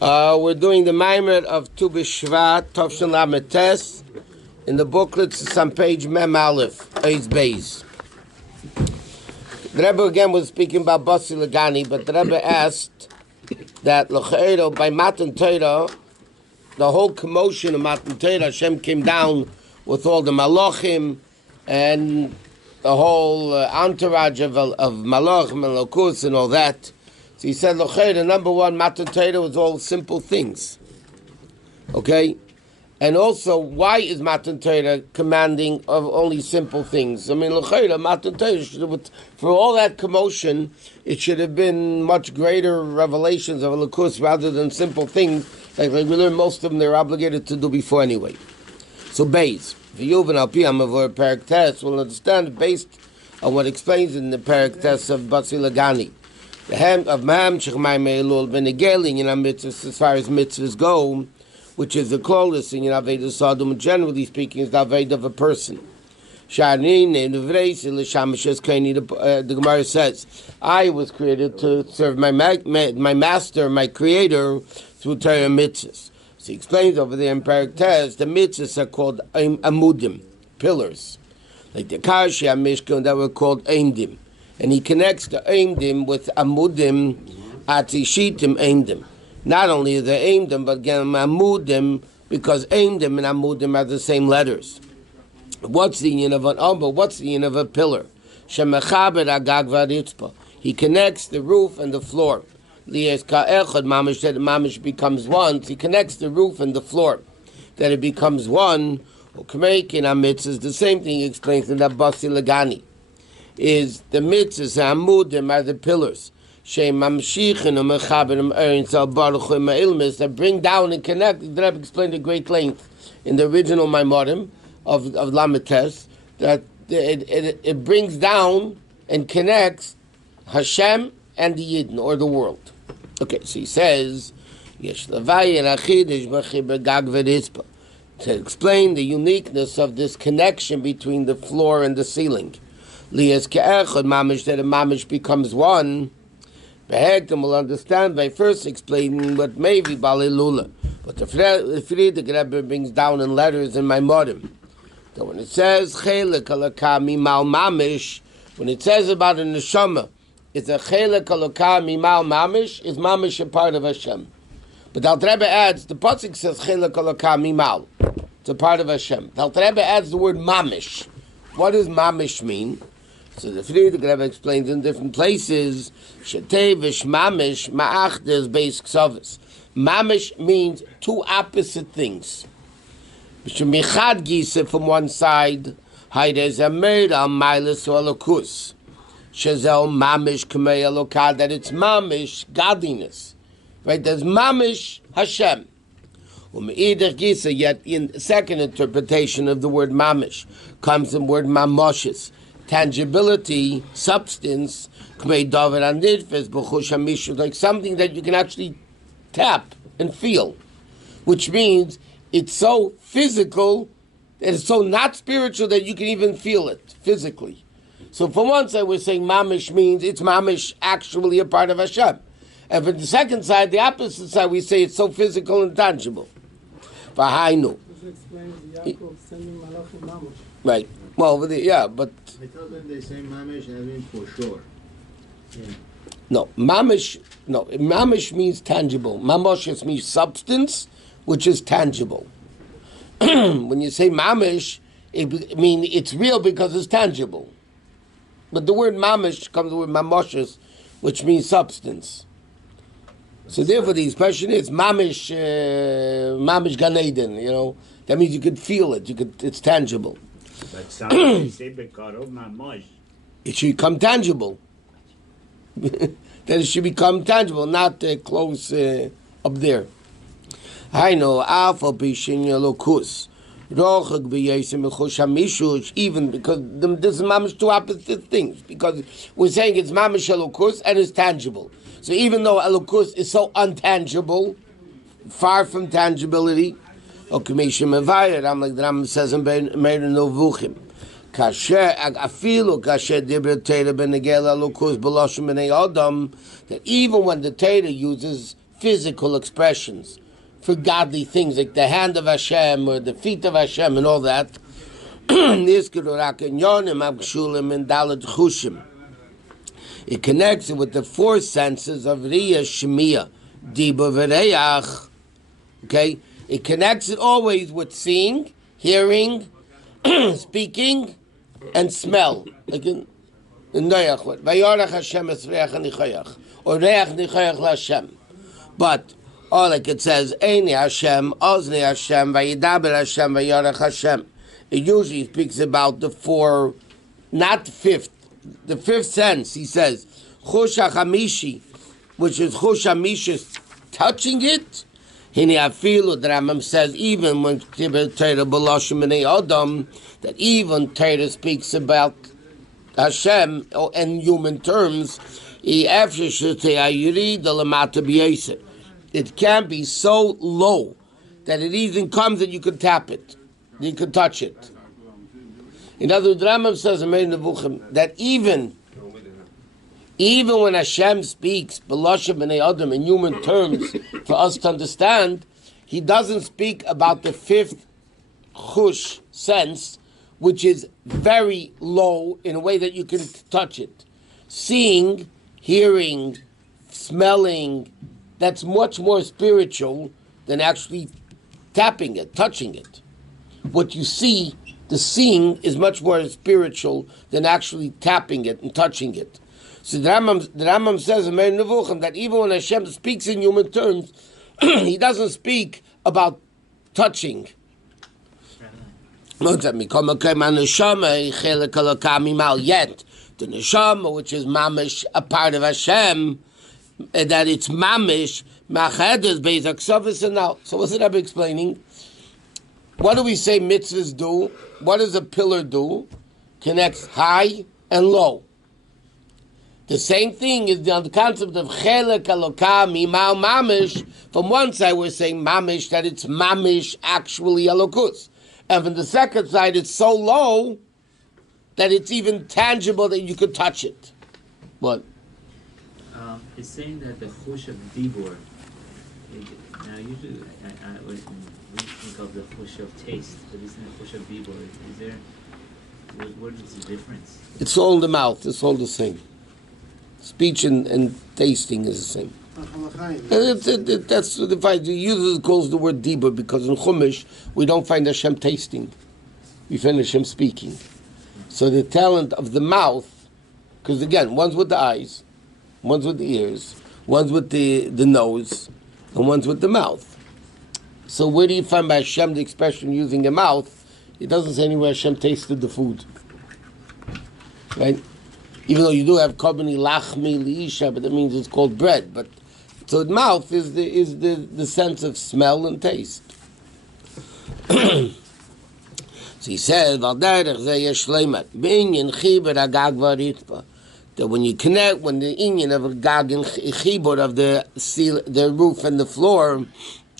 We're doing the Maamar of Tu Bishvat, Tovshin Lamed Tes. In the booklets, it's on page Mem Aleph, Eis Beis. The Rebbe again was speaking about Basi Lagani, but the Rebbe asked that L'cheiro, by Matan Torah, the whole commotion of Matan Torah, Hashem came down with all the Malachim and the whole entourage of Malachim and Lokus and all that. So he said, L'cheiro, number one, Matan Torah was all simple things. Okay? And also, why is Matan Torah commanding of only simple things? I mean, L'cheiro, Matan Torah, for all that commotion, it should have been much greater revelations of Lokus rather than simple things. Like we learned most of them, they're obligated to do before anyway. So, Beis, V'yuven al pi ha'mavor Perek Tes, will understand based on what explains in the Perek Tes of Basi Lagani. The hem of Maam Shechmai Me'elul Benegelin, mitzvahs, as far as mitzvahs go, which is the closest in Aveda Sodom, generally speaking, is the Aveda of a person. The Gemara says, I was created to serve my master, my creator, through Torah mitzvahs. So he explains over there in Perek Tes, the mitzvahs are called amudim, pillars. Like the Kashi Mishkan that were called aimdim. And he connects the aimdim with amudim, atishitim aimdim. Not only the aimdim, but again amudim, because aimdim and amudim are the same letters. What's the yin of an umba? What's the yin of a pillar? Shemechaber agag v'aritzpa. He connects the roof and the floor. Lies ka'echad mamish, that mamish becomes one. So he connects the roof and the floor. That it becomes one. Ukmeik in mitzvahs, the same thing he explains in the Basi Lagani. Is the mitzvahs, amudim are the pillars. That bring down and connect. The Rebbe explained at great length in the original Maamarim of Lamed Tes that it brings down and connects Hashem and the Yidden, or the world. Okay, so he says, to explain the uniqueness of this connection between the floor and the ceiling. That a mamish becomes one. Behektim will understand by first explaining what may be Balilula. But the Friedrich Rebbe brings down in letters in Maamarim. So when it says Chelek Alaka Mimal Mamish, when it says about a neshama, it's a Chelek Alaka Mimal Mamish, is Mamish a part of Hashem. But the Alter Rebbe adds, the pasuk says Chelek Alaka Mimal, it's a part of Hashem. The Alter Rebbe adds the word Mamish. What does Mamish mean? So the Friedrich Rebbe explains in different places, Shetevish Mamish Ma'achdes Beis Ksavis. Mamish means two opposite things. Shemichad Gisa from one side, Haides Ameir al Mailis Olokus. Shazel Mamish Kamei Elokad, that it's Mamish, godliness. Right? There's Mamish Hashem. Umeidach Gisa, yet in the second interpretation of the word Mamish, comes the word Mamoshes. Tangibility, substance, like something that you can actually tap and feel, which means it's so physical that it's so not spiritual that you can even feel it physically. So for one side we're saying mamish means it's mamish actually a part of Hashem. And for the second side, the opposite side, we say it's so physical and tangible. V'hainu. This explains Yaakov sending Malachim mamish. Right. Well, over there, yeah, but... I thought that they say mamish, I mean for sure. Yeah. No, mamish means tangible. Mamoshes means substance, which is tangible. When you say mamish, it means it's real because it's tangible. But the word mamish comes with mamoshes, which means substance. So therefore the expression is mamish Gan Eden, That means you could feel it, it's tangible. But some say because of mamish. It should become tangible. That it should become tangible, not close up there. I know alpha bishin yalokus. Even because this is mamish two opposite things. Because we're saying it's mamish elokus and it's tangible. So even though elokus is so untangible, far from tangibility, like the Rambam says in Meir Novuchim, that even when the Torah uses physical expressions for godly things, like the hand of Hashem or the feet of Hashem and all that. It connects it with the four senses of Riyah, Shemiah, Dibur, V'Reach. Okay? It connects it always with seeing, hearing, speaking, and smell. Like in Noach, Vayarach Hashem es Reach Nichayach, or Reach Nichayach LaHashem. But, like it says, Eini Hashem, Ozni Hashem, Vayidaber Hashem, Vayarach Hashem. It usually speaks about the four, not the fifth sense. He says, Chush HaChamishi, which is Chush HaMishis, touching it. Hini afilu, the Rambam says, even when Torah B'Lashon B'nei Adam, that even Torah speaks about Hashem in human terms, it can be so low that it even comes that you can tap it, you can touch it. In other words, Rambam says that even when Hashem speaks B'Lashon B'nei Adam in human terms for us to understand, He doesn't speak about the fifth chush sense, which is very low in a way that you can touch it. Seeing, hearing, smelling, that's much more spiritual than actually tapping it, touching it. What you see, the seeing, is much more spiritual than actually tapping it and touching it. So the Rambam says in Meir Nevuchim that even when Hashem speaks in human terms, He doesn't speak about touching. Yet, the neshama, which is mamish, a part of Hashem, that it's mamish, machedes beizaksavis and now. So what's the Rabbi explaining? What do we say mitzvahs do? What does a pillar do? Connects high and low. The same thing is the concept of chelek alokah mimal mamish. From one side we're saying mamish, that it's mamish actually alokus. And from the second side it's so low that it's even tangible that you could touch it. What? It's saying that the chush of dibur, now usually we think of the chush of taste, but isn't the chush of dibur? Is there, what is the difference? It's all in the mouth, it's all the same. Speech and tasting is the same. And that's the fact. The user calls the word dibur because in Chumash we don't find Hashem tasting, we find Hashem speaking. So the talent of the mouth, because again, one's with the eyes, one's with the ears, one's with the nose, and one's with the mouth. So where do you find by Hashem the expression using the mouth? It doesn't say anywhere Hashem tasted the food, right? Even though you do have kobani lachmi liisha, but that means it's called bread. But so the mouth is the sense of smell and taste. So he says, that when you connect, when the inyan of a gag and chibur of the roof and the floor,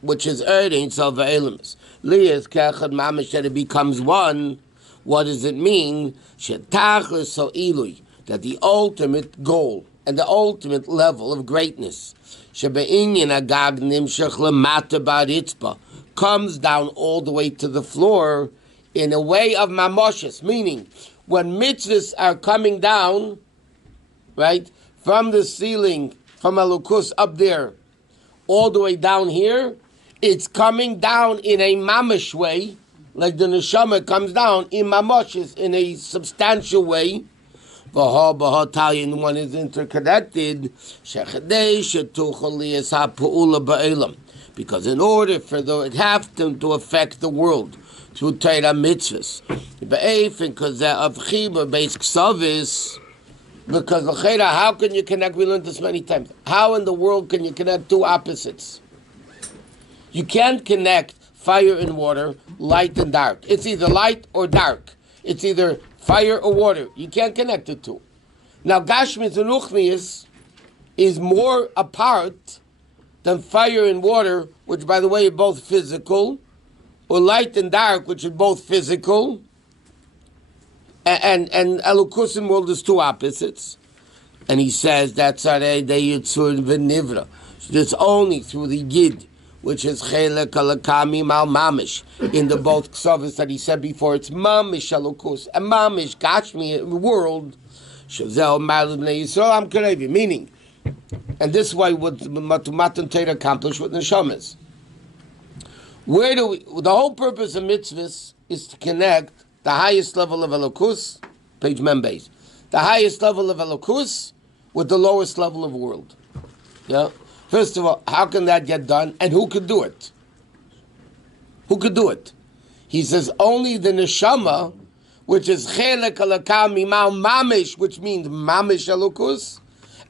which is earthing, so elements, liyas kachad mamish, that it becomes one. What does it mean? Shetachas so ilui, that the ultimate goal and the ultimate level of greatness, shebeinyan agag nimshach lemata baritzba, comes down all the way to the floor in a way of mamoshes, meaning when mitzvahs are coming down, right, from the ceiling, from Elokus up there, all the way down here, it's coming down in a mamish way, like the neshama comes down in mamoshes, in a substantial way. One is interconnected, because in order for it have to affect the world through Torah mitzvahs, because of chibur based ksavis, because how can you connect? We learned this many times. How in the world can you connect two opposites? You can't connect fire and water, light and dark. It's either light or dark. It's either fire or water. You can't connect the two. Now, Gashmis and Uchmis is more apart than fire and water, which, by the way, are both physical, or light and dark, which are both physical, and Elokusim world is two opposites. And he says that's Arei de Yitzur v'Nivra. It's only through the Yid, which is Chelek Alakami Mal Mamish, in the both Ksavas that he said before, it's Mamish Elokus, and Mamish, Gashmi, world, Shazel Malus Bnei Yisrael, Am Karevi, meaning, and this is why what Matan Torah accomplished with Neshamas. Where do we, the whole purpose of mitzvahs is to connect the highest level of Elokus, page Membase, the highest level of Elokus with the lowest level of world. Yeah? First of all, how can that get done? And who could do it? Who could do it? He says only the neshama, which is chelek alakam mimal mamish, which means mamish elokus,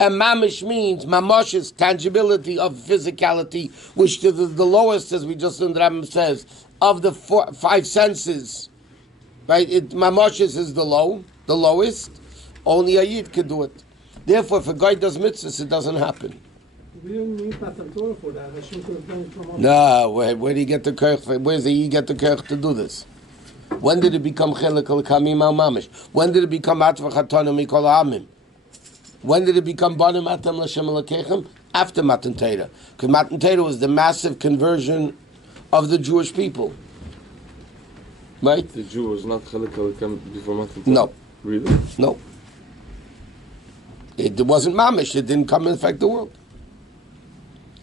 and mamish means mamash's tangibility of physicality, which is the lowest, as we just learned, Rabbi says, of the five senses. Right? Mamash's is the lowest. Only a yid could do it. Therefore, if a guy does mitzvahs, it doesn't happen. We didn't need Matan Torah for that. Hashem could have done it from No, where do you get the kirch? Where's the you get the kirch to do this? When did it become chelek al kamim al mamish? When did it become atvach hatanu mikol amim? When did it become banim atam l'shem alakechem? After Matan Torah, because Matan Torah was the massive conversion of the Jewish people. Right? The Jew was not chelek al kam before Matan Torah. No. Really? No. It wasn't mamish. It didn't come and affect the world.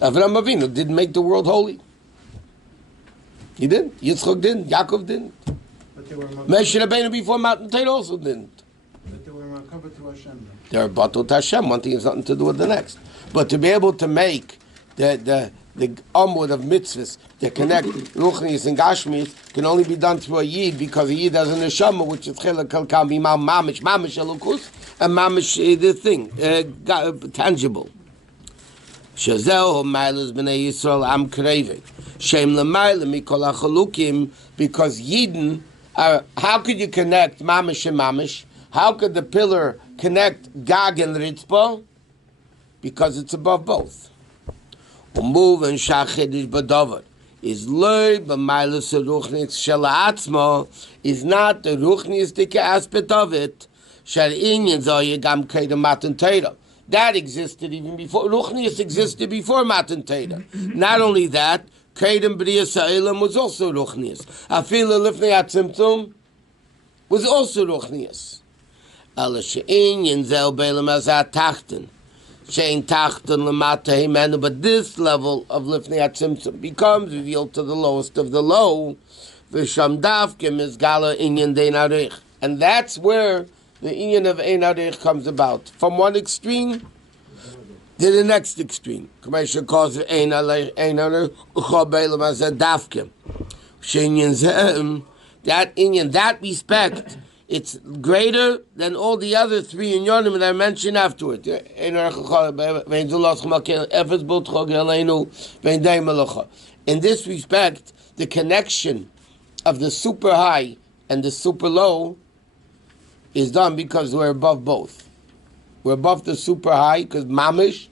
Avraham Avinu didn't make the world holy. He didn't. Yitzchak didn't. Yaakov didn't. But they were Moshe Rabbeinu before Matan Torah also didn't. But they were covered to Hashem. They are batul to Hashem. One thing has nothing to do with the next. But to be able to make the amud of mitzvahs that connect ruchnis and gashmis can only be done through a yid, because a yid has an neshama, which is chelek kalkam b'mal mamish elukus, and mamish the thing tangible. Shazel Mailas Bnei Yisrael Am Krevik. Shem Lamaila Mikol Achalukim, because Yidden are, how could you connect Mamish and Mamish? How could the pillar connect Gag and Ritzpah? Because it's above both. Umuv and Shachedish Badavar is loy b'mailas Ruchnis Shalatzma, is not the Ruchnistic aspect of it. Shal Inyan Zoyegam Kedem Matan Torah. That existed even before. Ruchnius existed before Matan Torah. Not only that, Kedem B'riyas Ha'elam was also Ruchnius. Afilu Lifnei HaTzimtzum was also Ruchnius. Ala she'in yinzel be'elam hazat tachten. She'in tachten lemata himenu. But this level of Lifnei HaTzimtzum becomes revealed to the lowest of the low. V'sham davkim is gala inyan dein arich. And that's where the inyan of Ein Arich comes about. From one extreme to the next extreme. Commercial calls it Ein Arich, Chobelim as a Dafkim. That inyan, that respect, it's greater than all the other three inyanim that I mentioned afterward. In this respect, the connection of the super high and the super low is done because we're above both. We're above the super high because mamish,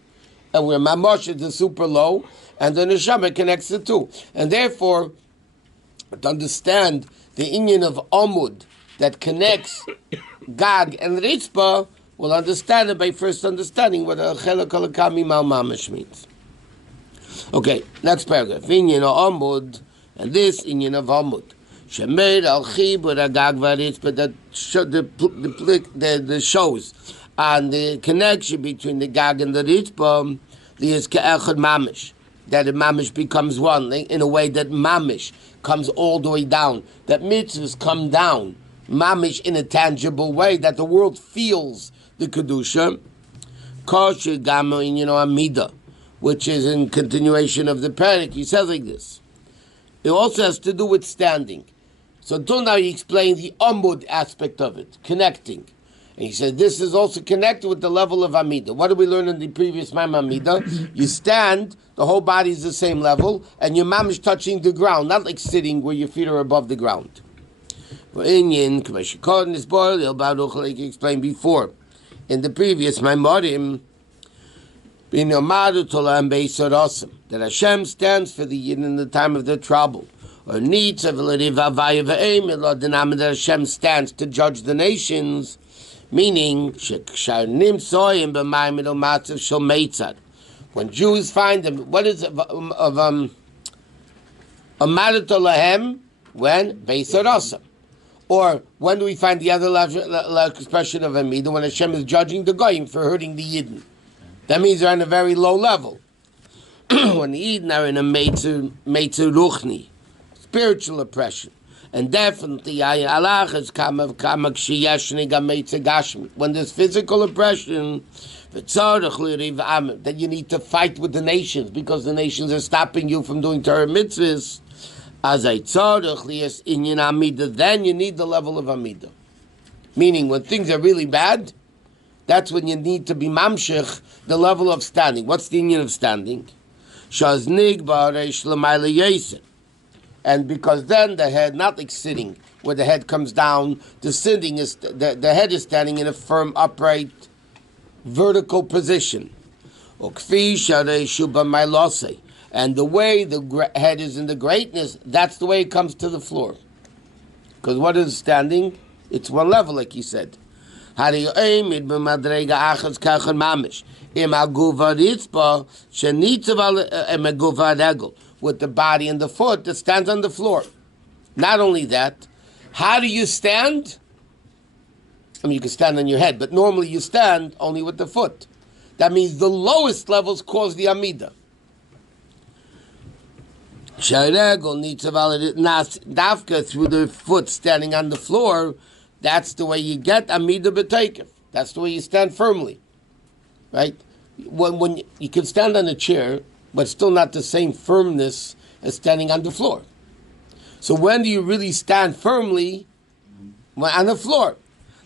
and we're mamash is the super low, and the neshama connects the two. And therefore, to understand the inyan of Amud that connects Gag and Ritzpah, we'll understand it by first understanding what a chelek alakami mal mamish means. Okay, next paragraph. Inyan of Amud, and this inyan of Amud. Shemer al chibur agag v'ritzpah, that the shows on the connection between the Gag and the Ritzpah, is ke'echad mamish, that the mamish becomes one in a way that mamish comes all the way down, that mitzvahs come down, mamish in a tangible way, that the world feels the kedusha. Kosher gamo in amida, which is in continuation of the parak. He says like this. It also has to do with standing. So until now he explained the amud aspect of it, connecting. And he said this is also connected with the level of Amida. What did we learn in the previous Maamar Amida? You stand, the whole body is the same level, and your mamish touching the ground, not like sitting where your feet are above the ground. Like he explained before, in the previous Maamarim, that Hashem stands for the Yid in the time of their trouble. Or needs of that Hashem stands to judge the nations, meaning when When Jews find them, what is of Amadatu Lahem? When Beisarasa. Or when do we find the other expression of Amida? When Hashem is judging the Goyim for hurting the Yidden. That means they're on a very low level. When the Yidden are in a Meitzer Ruchni, spiritual oppression. And definitely, when there's physical oppression, that you need to fight with the nations because the nations are stopping you from doing Torah mitzvahs. Then you need the level of Amida. Meaning, when things are really bad, that's when you need to be mamshech, the level of standing. What's the union of standing? And because then the head, not like sitting, where the head comes down, the head is standing in a firm, upright, vertical position. And the way the head is in the greatness, that's the way it comes to the floor. Because what is standing? It's one level, like he said. With the body and the foot that stands on the floor. Not only that, how do you stand? I mean, you can stand on your head, but normally you stand only with the foot. That means the lowest levels cause the Amida. Dafka through the foot standing on the floor, that's the way you get Amida B'Teikef. That's the way you stand firmly. Right? When you can stand on a chair, but still not the same firmness as standing on the floor. So when do you really stand firmly? On the floor.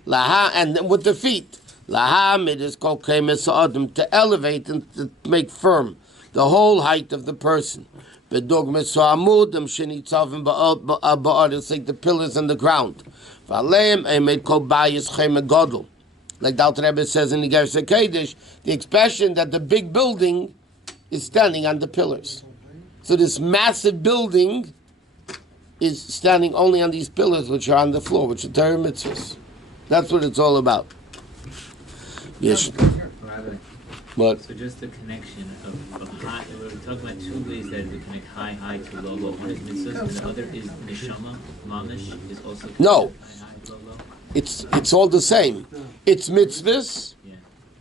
And with the feet. It is called to elevate and to make firm the whole height of the person. It's like the pillars on the ground. Like the Alter Rebbe says in the Gersa Kodesh, the expression that the big building is standing on the pillars. So this massive building is standing only on these pillars which are on the floor, which are Torah mitzvahs. That's what it's all about. Yes. Rabbi, What? so just the connection of high, we're talking about two ways that we connect high to low. One is mitzvahs and the other is neshama. Mamish is also No. high, low. It's all the same. It's mitzvahs,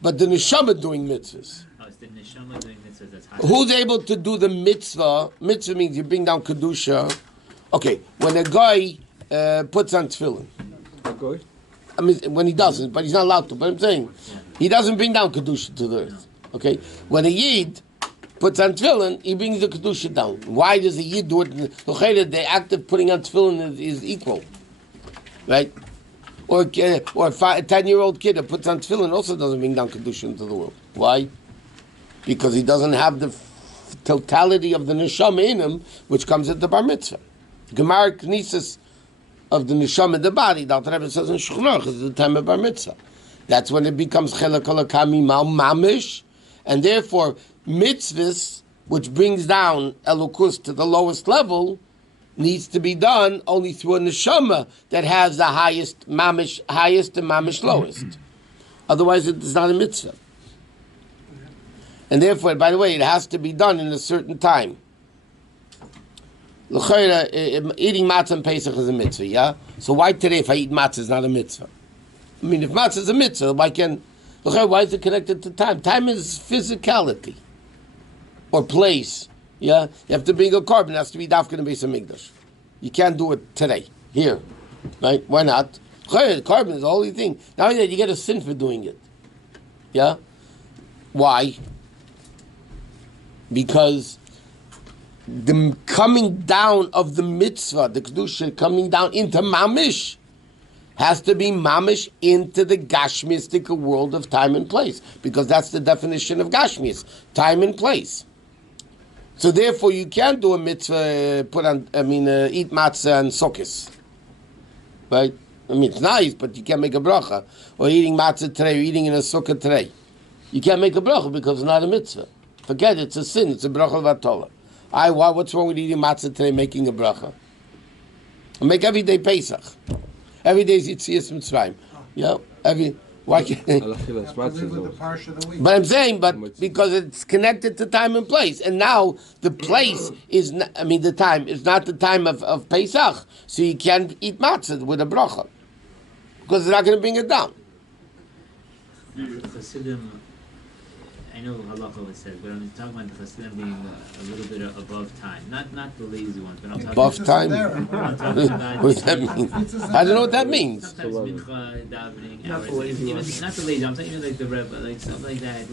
but the neshama doing mitzvahs. Oh, it's the neshama doing mitzvahs that's high. Who's able to do the mitzvah? Mitzvah means you bring down kedusha. Okay, when a guy puts on tefillin, Okay. I mean when he doesn't, but he's not allowed to. But I'm saying he doesn't bring down kedusha to the earth. Okay, when a yid puts on tefillin, he brings the kedusha down. Why does a yid do it? The act of putting on tefillin is equal, right? Or a 10-year-old kid that puts on tefillin also doesn't bring down kedusha into the world. Why? Because he doesn't have the totality of the neshama in him, which comes at the bar mitzvah. Gemara Knesses of the neshama in the body, the Alter Rebbe says in Shulchan is the time of bar mitzvah. That's when it becomes chelak alakami mamish, and therefore mitzvahs, which brings down elukus to the lowest level, needs to be done only through a neshama that has the highest and mamish lowest. Otherwise, it is not a mitzvah. And therefore, by the way, it has to be done in a certain time. Eating matzah and Pesach is a mitzvah, yeah? So why today, if I eat matzah, is not a mitzvah? I mean, if matzah is a mitzvah, why is it connected to time? Time is physicality or place. Yeah, you have to bring a carbon. It has to be dafka in the base of Mikdash. You can't do it today, here, right? Why not? Carbon is the holy thing. Now that you get a sin for doing it. Yeah? Why? Because the coming down of the mitzvah, the kedusha, coming down into mamish, has to be mamish into the gashmistic world of time and place, because that's the definition of gashmis, time and place. So therefore, you can't do a mitzvah, eat matzah and sukkis, right? I mean, it's nice, but you can't make a bracha. Or eating matzah today, or eating in a sukkah today. You can't make a bracha because it's not a mitzvah. Forget it, it's a sin, it's a bracha v'atola. What's wrong with eating matzah today, making a bracha? I make every day Pesach. Every day is Yitzias Mitzrayim. Yeah, Why can't? You have to live with the parsha of the week. But I'm saying, but because it's connected to time and place, and now the place is, the time is not the time of Pesach, so you can't eat matzah with a bracha because it's not going to bring it down. The Chassidim, I know halakha was said, but I'm talking about the Chassidim being a little bit above time, not the lazy ones, but I'm talking Above time? I'm talking about What does that mean? I don't know what that means. sometimes mincha davening Not the hours, lazy even ones. not the lazy. I'm saying even like the Rebbe, like stuff like that.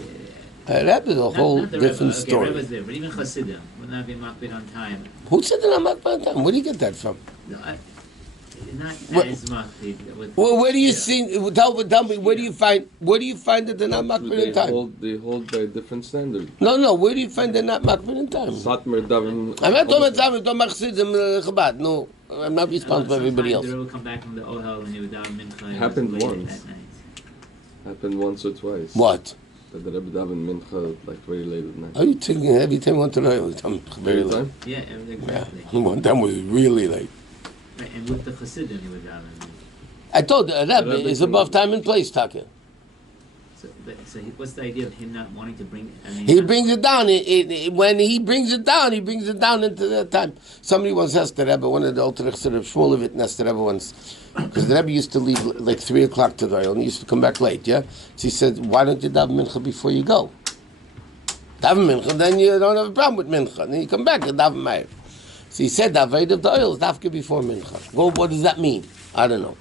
That is a whole Not the different Rebbe. Okay, story. Rebbe's there, but even Chassidim would not be makbid on time. Who said that I'm not by time? Where do you get that from? No, not What- as makbid. With, Well, where do you yeah. see? Tell me. Where do you find? Where do you find that they're not makbid in time? They hold by a different standard. No. Where do you find they're not makbid in time? Satmar daven. I'm not talking about time. I'm talking about Chassidim, Chabad. No, I'm not responsible for everybody else. The Rebbe would come back from the Ohel and he would daven mincha. It Happened was late once. at night. Happened once or twice. What? That the Rebbe daven mincha like very late at night. Are you taking every time you want to know? Very Every late. time? Yeah, Yeah, exactly. one time was really late. Right, and with the Chassidim, he would daven. I told you, Rebbe Rebbe is can- above time and place, Taka. What's the idea of him not wanting to bring? He brings it down. When he brings it down into that time. Somebody once asked the Rebbe, one of the Alter Rebbe, Shmuelevit, asked the Rebbe once, because the Rebbe used to leave like 3 o'clock to the oil, and he used to come back late, yeah? So he said, why don't you daven mincha before you go? Daven mincha, then you don't have a problem with mincha. Then you come back and daven meir. So he said, the avodah of the oil is dafka before mincha. Well, what does that mean? I don't know.